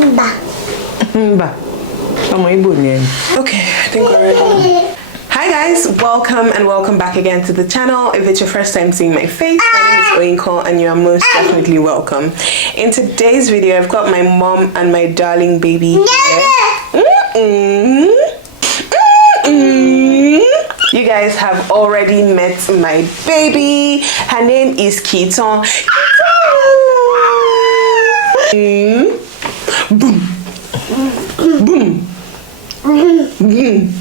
Okay, I think we're ready. Hi guys, welcome back again to the channel. If it's your first time seeing my face, my name is OMUGWO and you are most definitely welcome. In today's video, I've got my mom and my darling baby here. You guys have already met my baby. Her name is Keaton. Boom. Boom. Boom.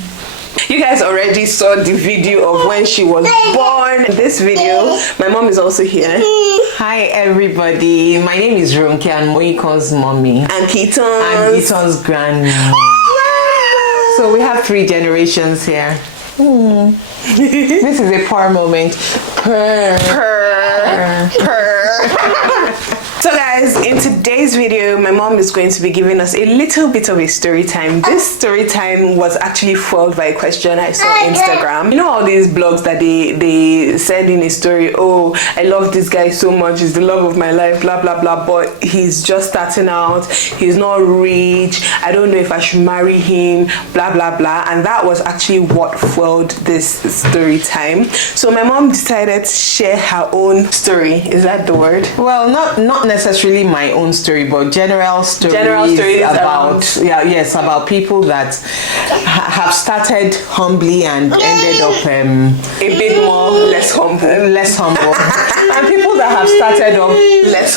You guys already saw the video of when she was born. In this video, my mom is also here. Hi everybody, my name is Ronke and Moiko's mommy. And Keaton. And Keaton's grandma. So we have 3 generations here. This is a purr moment. Purr. Purr. Purr. So guys, in today's video, my mom is going to be giving us a little bit of a story time. This story time was actually followed by a question I saw on Instagram. You know all these blogs that they send in a story, oh, I love this guy so much, he's the love of my life, blah blah blah, but he's just starting out, he's not rich, I don't know if I should marry him, blah blah blah. And that was actually what fueled this story time. So my mom decided to share her own story. Is that the word? Well, not necessarily my own story, but general stories about about people that have started humbly and ended up a bit more less humble and people that have started up less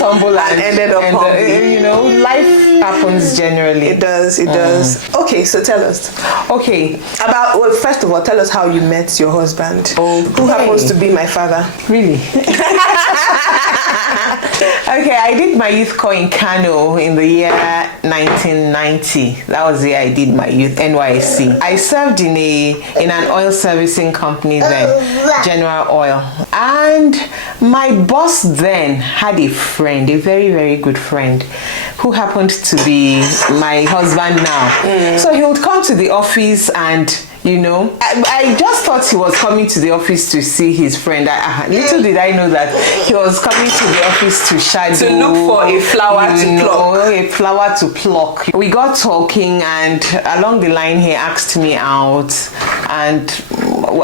humble and ended up humbly. You know, life happens generally. It does. Okay, so tell us. Okay, first of all, tell us how you met your husband, who happens to be my father. Really? Okay, I did my youth corps in Kano in the year 1990. That was the year I did my youth NYSC. I served in an oil servicing company then, General Oil. And my boss then had a friend, a very, very good friend, who happened to be my husband now. So he would come to the office and, you know, I just thought he was coming to the office to see his friend. Little did I know that he was coming to the office to shadow, to look for a flower a flower to pluck. We got talking, and along the line he asked me out, and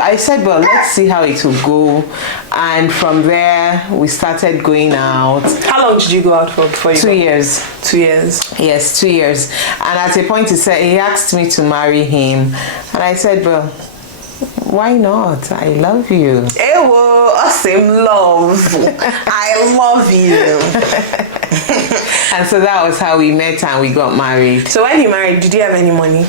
I said, well, let's see how it will go. And from there we started going out. How long did you go out for before you 2 years. 2 years. Yes, 2 years. And at a point he asked me to marry him, and I said, well, why not? I love you. Ewo, awesome love. I love you. And so that was how we met and we got married. So when you married, did you have any money?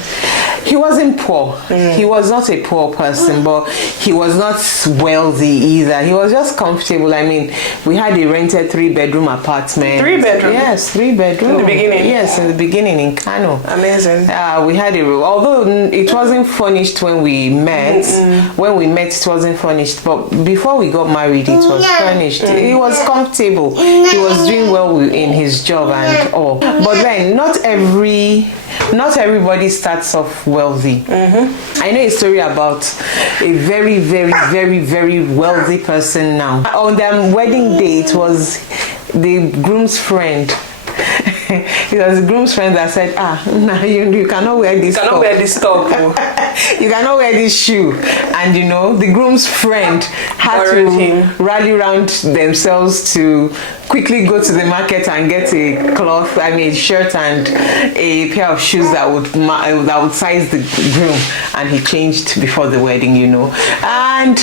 He wasn't poor. He was not a poor person, but he was not wealthy either. He was just comfortable. I mean, we had a rented 3-bedroom apartment. 3-bedroom? Yes, 3-bedroom. In the beginning? Yes, in the beginning in Kano. Amazing. We had although it wasn't furnished when we met. When we met, it wasn't furnished. But before we got married, it was furnished. He was comfortable. He was doing well in his job and all. But then, not everybody starts off wealthy. I know a story about a very, very, very, very wealthy person now. On their wedding day, it was the groom's friend. It was the groom's friend that said, nah, you cannot wear this top. You cannot wear this top. You cannot wear this shoe. And you know, the groom's friend had to rally around themselves to quickly go to the market and get a shirt and a pair of shoes that would size the groom. And he changed before the wedding, you know. And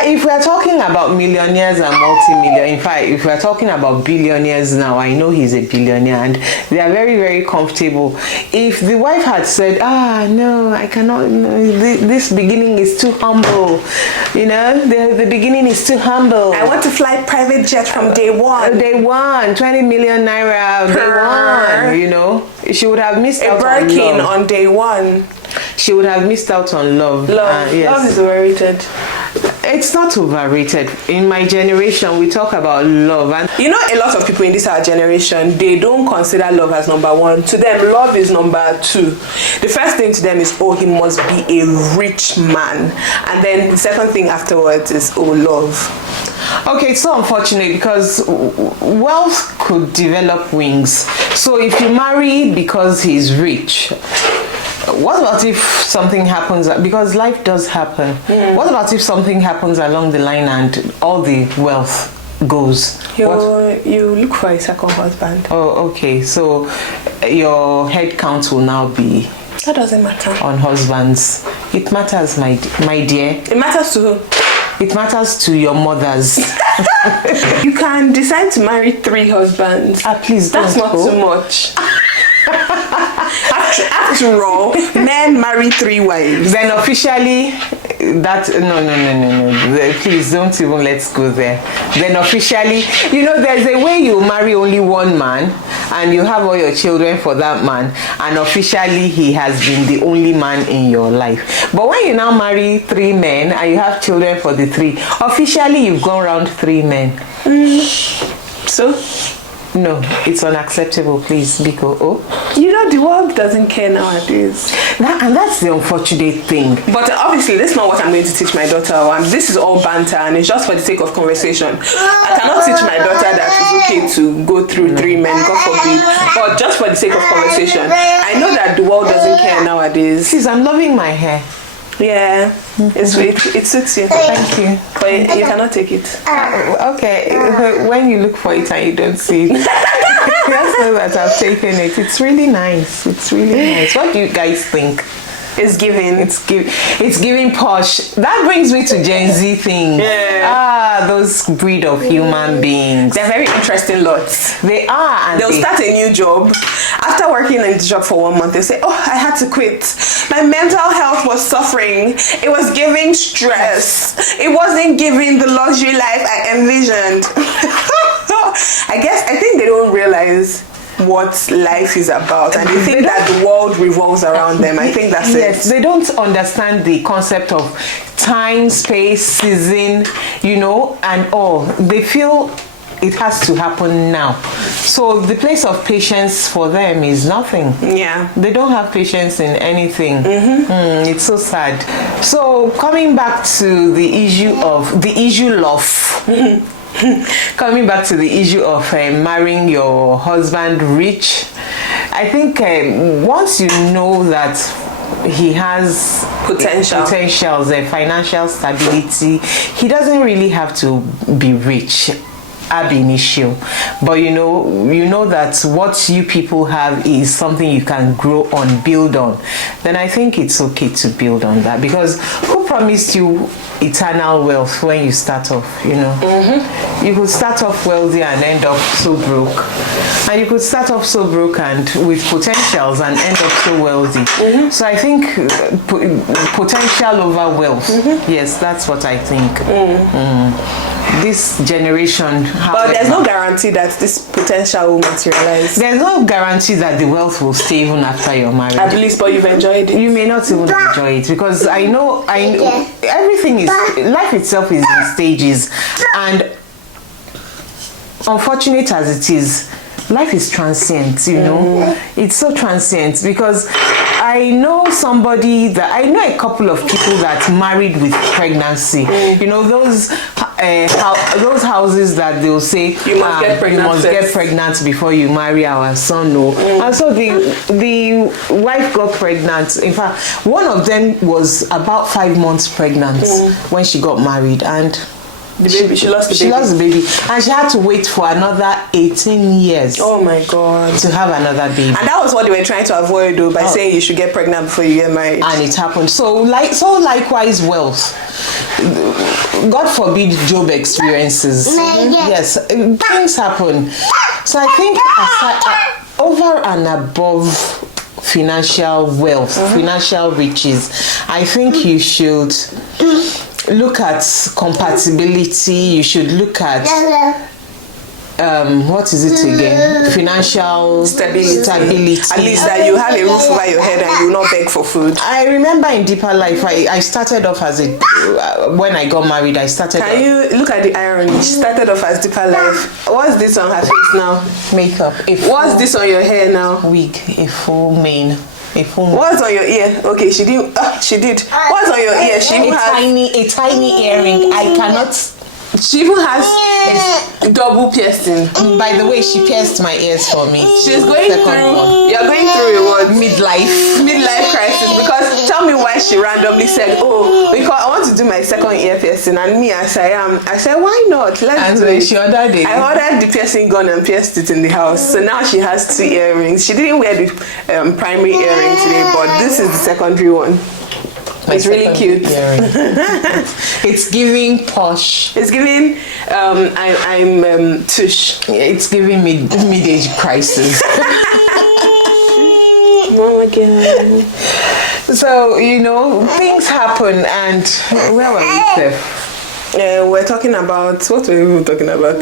if we're talking about millionaires and multi-millionaires, in fact, if we're talking about billionaires now, I know he's a billionaire and they are very, very comfortable. If the wife had said, no, I cannot, this beginning is too humble, you know, the beginning is too humble. I want to fly private jet from day one. Day one, 20 million naira, day one, you know. She would have missed out on love. On day one. She would have missed out on love. Love yes. Love is overrated. It's not overrated. In my generation, we talk about love, and you know, a lot of people in this our generation, they don't consider love as number one. To them, love is number two. The first thing to them is, oh, he must be a rich man, and then the second thing afterwards is, oh, love. Okay, it's so unfortunate because wealth could develop wings. So if you marry because he's rich, what about if something happens? Because life does happen. What about if something happens along the line and all the wealth goes? You look for a second husband. Oh, okay. So your head count will now be... That doesn't matter. On husbands. It matters, my dear. It matters to who? It matters to your mothers. You can decide to marry 3 husbands. Please, that's not too much. After all, men marry 3 wives. Then officially, that no. Please don't even let's go there. Then officially, you know, there's a way you marry only one man and you have all your children for that man, and officially he has been the only man in your life. But when you now marry 3 men and you have children for the 3, officially you've gone around 3 men. So? No, it's unacceptable, please, Biko. Oh, you know, the world doesn't care nowadays. And that's the unfortunate thing. But obviously, that's not what I'm going to teach my daughter. This is all banter, and it's just for the sake of conversation. I cannot teach my daughter that it's okay to go through 3 men, God forbid. But just for the sake of conversation, I know that the world doesn't care nowadays. Please, I'm loving my hair. Yeah, it suits you. Thank you. But you cannot take it. Okay, when you look for it and you don't see it, just know that I've taken it. It's really nice. It's really nice. What do you guys think? It's giving. It's giving posh. That brings me to Gen Z things. Yeah. Those breed of human beings. They're very interesting lots. They are. And they'll start a new job. After working in the job for 1 month, they'll say, oh, I had to quit. My mental health was suffering. It was giving stress. It wasn't giving the luxury life I envisioned. I think they don't realize what life is about, and they think that the world revolves around them. I think that's it. They don't understand the concept of time, space, season, you know, and all. They feel it has to happen now. So the place of patience for them is nothing. Yeah. They don't have patience in anything. It's so sad. So coming back to the issue of love. Coming back to the issue of marrying your husband rich, I think once you know that he has potentials, financial stability, he doesn't really have to be rich ab initio, but you know that what you people have is something you can grow on, build on, then I think it's okay to build on that, because who promised you eternal wealth when you start off? You could start off wealthy and end up so broke, and you could start off so broke and with potentials and end up so wealthy. So I think potential over wealth, yes, that's what I think. This generation, but there's no guarantee that this potential will materialize. There's no guarantee that the wealth will stay even after you're married. At least, but you've enjoyed it. You may not even enjoy it, because I know everything is, life itself is in stages, and unfortunate as it is, life is transient, it's so transient, because I know a couple of people that married with pregnancy. Those houses that they'll say you must get pregnant before you marry our son. And so the wife got pregnant. In fact, one of them was about 5 months pregnant when she got married, and she lost the baby, and she had to wait for another 18 years. Oh my God! To have another baby, and that was what they were trying to avoid, though, by saying you should get pregnant before you get married. And it happened. So likewise, wealth. God forbid Job experiences. Yes, things happen. So I think over and above financial wealth, financial riches, I think you should look at compatibility. You should look at what is it again? Financial stability. At least that you have a roof over your head and you will not beg for food. I remember in deeper life, I started off as when I got married, I started. Can you look at the irony? She started off as deeper life. What's this on her face now? Makeup. What's this on your hair now? Wig, a full mane. What's on your ear? Okay, she did. She did. What's on your ear? She even has a tiny earring. I cannot. She even has a double piercing. By the way, she pierced my ears for me. She's going through. You're going through a what? Midlife crisis. Because tell me why she randomly said, "Oh, because I want to do my second ear piercing," and me as I am, I said, "Why not? Let's do it." She ordered it. I ordered the piercing gun and pierced it in the house. So now she has 2 earrings. She didn't wear the primary earring today, but this is the secondary one. It's really cute. It's giving posh. It's giving I'm tush. It's giving me mid-age crisis. Oh my god. So, things happen, and where were we, Steph? We're talking about what were we even talking about?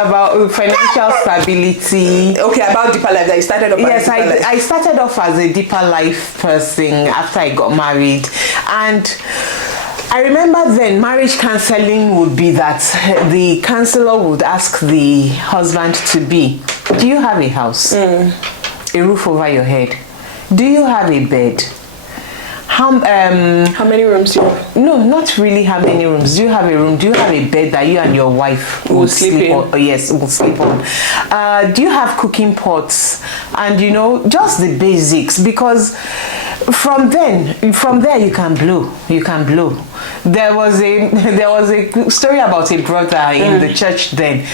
About financial stability. Okay, about deeper life. That you started off. Yes, I started off as a deeper life person after I got married, and I remember then marriage counseling would be that the counselor would ask the husband to be, do you have a house, a roof over your head? Do you have a bed? How many rooms do you have? No, not really how many rooms. Do you have a room? Do you have a bed that you and your wife will sleep on? Yes, will sleep on. Do you have cooking pots? And just the basics, because from there you can blow. There was a story about a brother in the church then.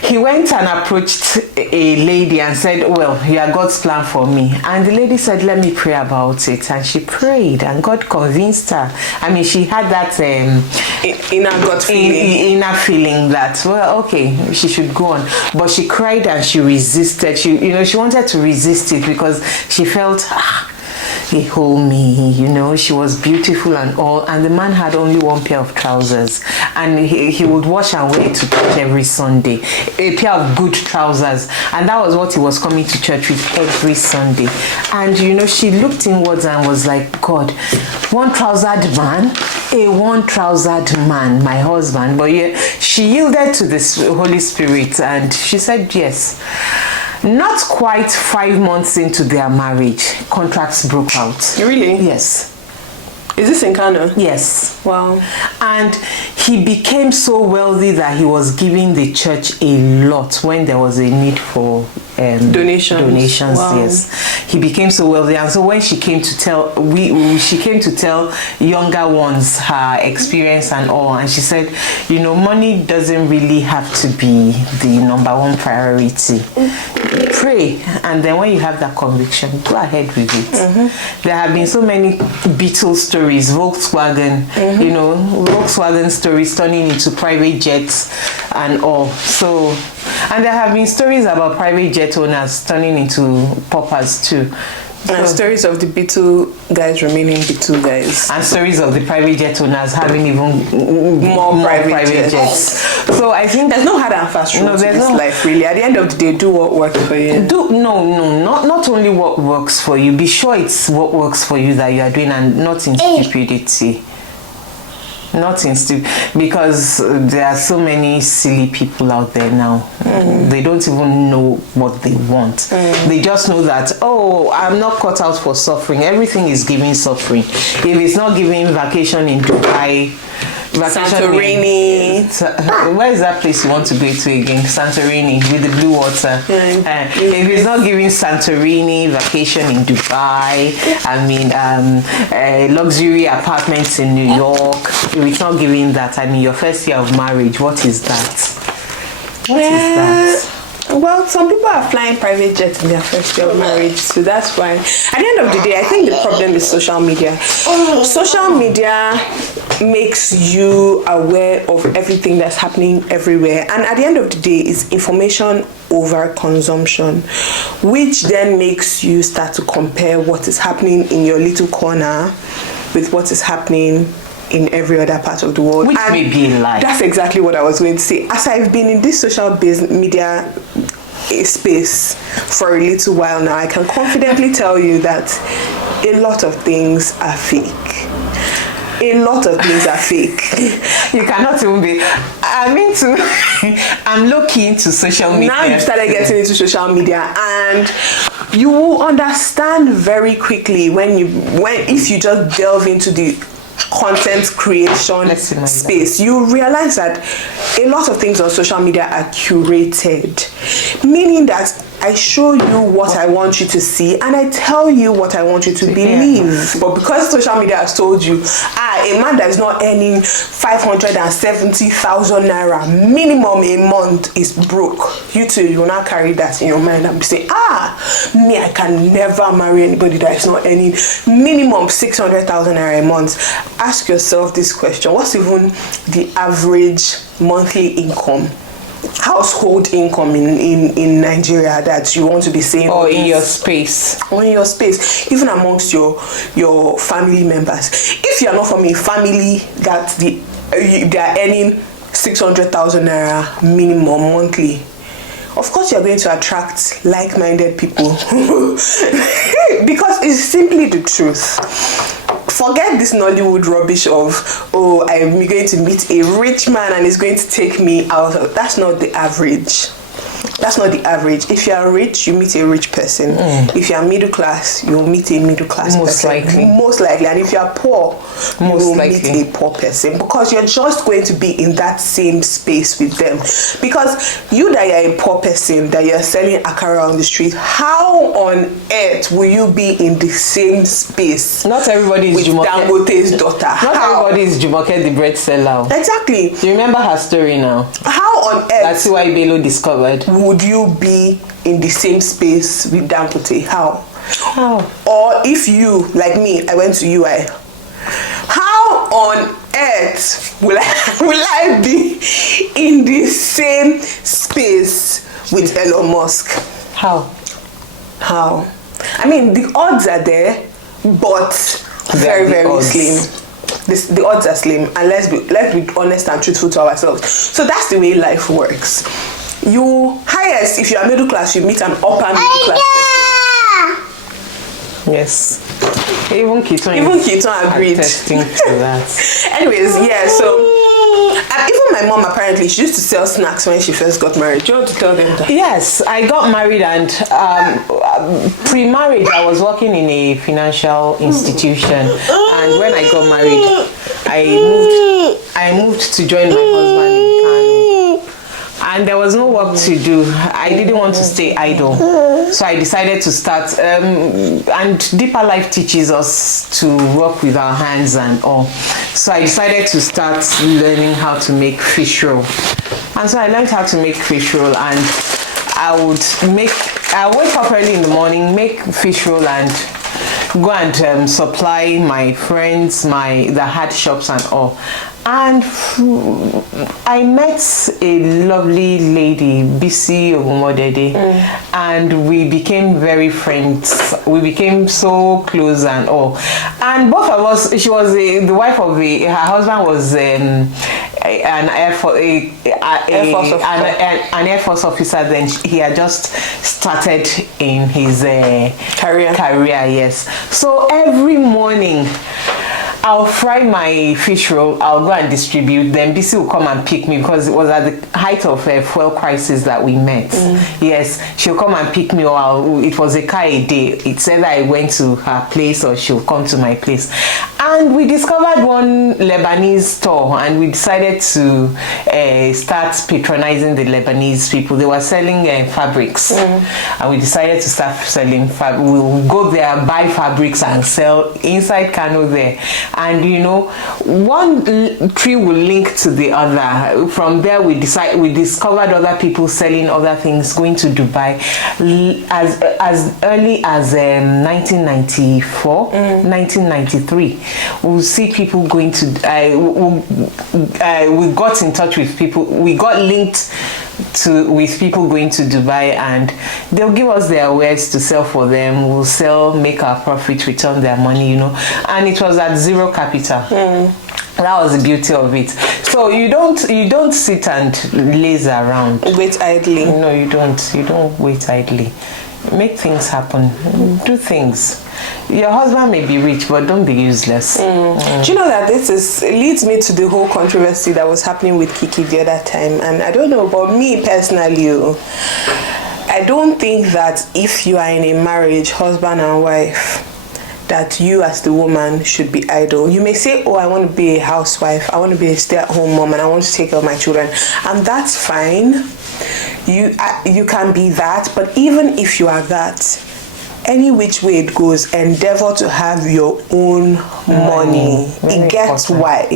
He went and approached a lady and said, "Well, you are God's plan for me." And the lady said, "Let me pray about it." And she prayed, and God convinced her. I mean, she had that inner gut feeling. Inner feeling that, well, okay, she should go on. But she cried and she resisted. She wanted to resist it because she felt, he hold me, she was beautiful and all, and the man had only one pair of trousers, and he would wash and wear it to church every Sunday, a pair of good trousers, and that was what he was coming to church with every Sunday. And she looked inwards and was like, God, one trousered man, my husband. But yeah, she yielded to this Holy Spirit, and she said yes. Not quite 5 months into their marriage, contracts broke out. Really? Yes. Is this in Kano? Yes. Wow. And he became so wealthy that he was giving the church a lot when there was a need for donations. Wow. Yes, he became so wealthy, and so when she came to tell younger ones her experience and all, and she said, money doesn't really have to be the number one priority. Pray, and then when you have that conviction, go ahead with it. There have been so many Beatles stories, Volkswagen, Volkswagen stories turning into private jets and all. So, and there have been stories about private jet owners turning into paupers too. And stories of the B2 guys remaining B2 guys. And stories of the private jet owners having even more private jets. So I think there's no hard and fast rule to this life, really. At the end of the day, do what works for you. Not only what works for you. Be sure it's what works for you that you are doing, and not in stupidity. Because there are so many silly people out there now. They don't even know what they want. They just know that, I'm not cut out for suffering. Everything is giving suffering. If it's not giving vacation in Dubai, Santorini. Where is that place you want to go to again? Santorini with the blue water. If it's not giving Santorini, vacation in Dubai, luxury apartments in New York, if it's not giving that, your first year of marriage, what is that? What is that? Well, some people are flying private jets in their first year of marriage, so that's why. At the end of the day, I think the problem is social media. Social media makes you aware of everything that's happening everywhere, and at the end of the day, it's information over consumption, which then makes you start to compare what is happening in your little corner with what is happening in every other part of the world. Which may be a lie. That's exactly what I was going to say. As I've been in this social media space for a little while now, I can confidently tell you that a lot of things are fake. A lot of things are fake. You cannot even be. I'm looking into social media. Now you started getting into social media, and you will understand very quickly if you just delve into the content creation space. You realize that a lot of things on social media are curated, meaning that I show you what I want you to see and I tell you what I want you to believe. But because social media has told you, a man that is not earning 570,000 naira minimum a month is broke, you too, you will not carry that in your mind and say, me, I can never marry anybody that is not earning minimum 600,000 naira a month. Ask yourself this question: what's even the average monthly income, household income in Nigeria that you want to be saying, or in your space, even amongst your family members? If you are not from a family that they are earning 600,000 naira minimum monthly, of course you're going to attract like-minded people because it's simply the truth. Forget this Nollywood rubbish of, I'm going to meet a rich man and he's going to take me out. That's not the average. That's not the average. If you are rich, you meet a rich person. If you are middle class, you'll meet a middle class person. Most likely. And if you are poor, you will meet a poor person, because you're just going to be in that same space with them. Because you that you're a poor person, that you're selling akara on the street, how on earth will you be in the same space? Not everybody is with Dangote's daughter. Not everybody is Jumoke, the bread seller. Exactly. Do you remember her story now? How on earth? That's why Bello discovered. Would you be in the same space with Dangote? How? Or if you, like me, I went to UI, how on earth will I be in the same space with Elon Musk? How? I mean, the odds are there, but very, very slim. The odds are slim, and let's be honest and truthful to ourselves. So that's the way life works. You highest, if you are middle class, you meet an upper middle class person. Yes. Even Keaton agreed. Attesting to that. Anyways, yeah, so even my mom, apparently, she used to sell snacks when she first got married. Do you want to tell them that? Yes, I got married, and pre-marriage I was working in a financial institution, and when I got married, I moved to join my husband in Kano. And there was no work to do. I didn't want to stay idle. So I decided to start, and Deeper Life teaches us to work with our hands and all. So I decided to start learning how to make fish roll. And so I learned how to make fish roll, and I wake up early in the morning, make fish roll, and go and supply my friends, the hard shops and all. And I met a lovely lady, Bisi Ogumodede, and we became very friends. We became so close and all. And both of us, she was the wife of her husband was an Air Force officer. Then he had just started in his career, yes. So every morning, I'll fry my fish roll, I'll go and distribute, then BC will come and pick me, because it was at the height of a fuel crisis that we met. Yes, she'll come and pick me, or it was a car a day. It's either I went to her place or she'll come to my place. And we discovered one Lebanese store, and we decided to start patronizing the Lebanese people. They were selling fabrics, and we decided to start selling we'll go there, buy fabrics and sell inside Kano there. And you know, one tree will link to the other. From there we discovered other people selling other things, going to Dubai as early as 1994, 1993. We'll see people going to we got in touch with people, we got linked with people going to Dubai, and they'll give us their wares to sell for them. We'll sell, make our profit, return their money, you know. And it was at zero capital. That was the beauty of it. So you don't sit and laze around. Wait idly. No, you don't. You don't wait idly. Make things happen. Do things. Your husband may be rich, but don't be useless. Do you know that it leads me to the whole controversy that was happening with Kiki the other time? And I don't know, but me personally, I don't think that if you are in a marriage, husband and wife, that you as the woman should be idle. You may say, oh, I want to be a housewife, I want to be a stay-at-home mom, and I want to take care of my children, and that's fine. You can be that, but even if you are that, any which way it goes, endeavor to have your own money. It gets why.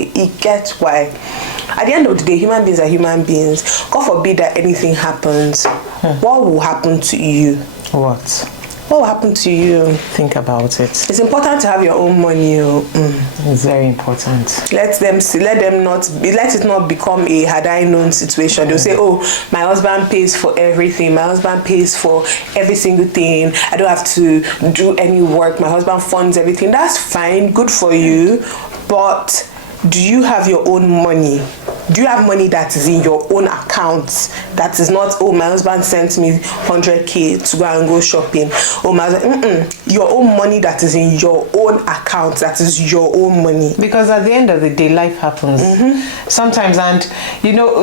At the end of the day, human beings are human beings. God forbid that anything happens. What will happen to you? What will happen to you? Think about it. It's important to have your own money. It's very important. Let it not become a had I known situation. They'll say, oh, my husband pays for everything. My husband pays for every single thing. I don't have to do any work. My husband funds everything. That's fine. Good for you. But do you have your own money? Do you have money that is in your own account? That is not, oh, my husband sent me 100K to go and go shopping. Oh, my husband, your own money that is in your own account. That is your own money. Because at the end of the day, life happens. Sometimes, and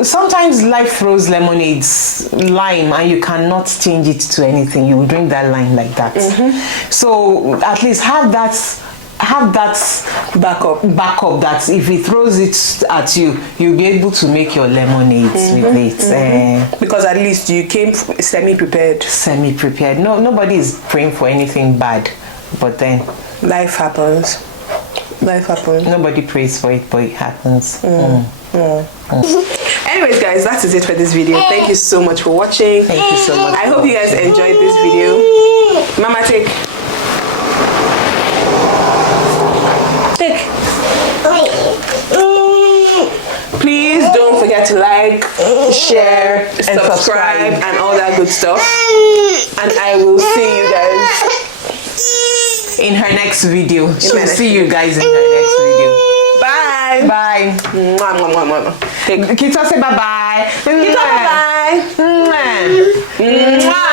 sometimes life throws lemonades, lime, and you cannot change it to anything. You will drink that lime like that. So at least have that backup that if he throws it at you, you'll be able to make your lemonades with it. Because at least you came semi-prepared. No, nobody is praying for anything bad, but then life happens. Nobody prays for it, but it happens. Anyways, guys, that is it for this video. Thank you so much for watching. Thank you so much. I hope you guys enjoyed this video. Mama, take. Please don't forget to like, share, and subscribe and all that good stuff. And I will see you guys in her next video. So see you guys in her next video. Bye. Bye. Kita say bye bye. Kita bye bye.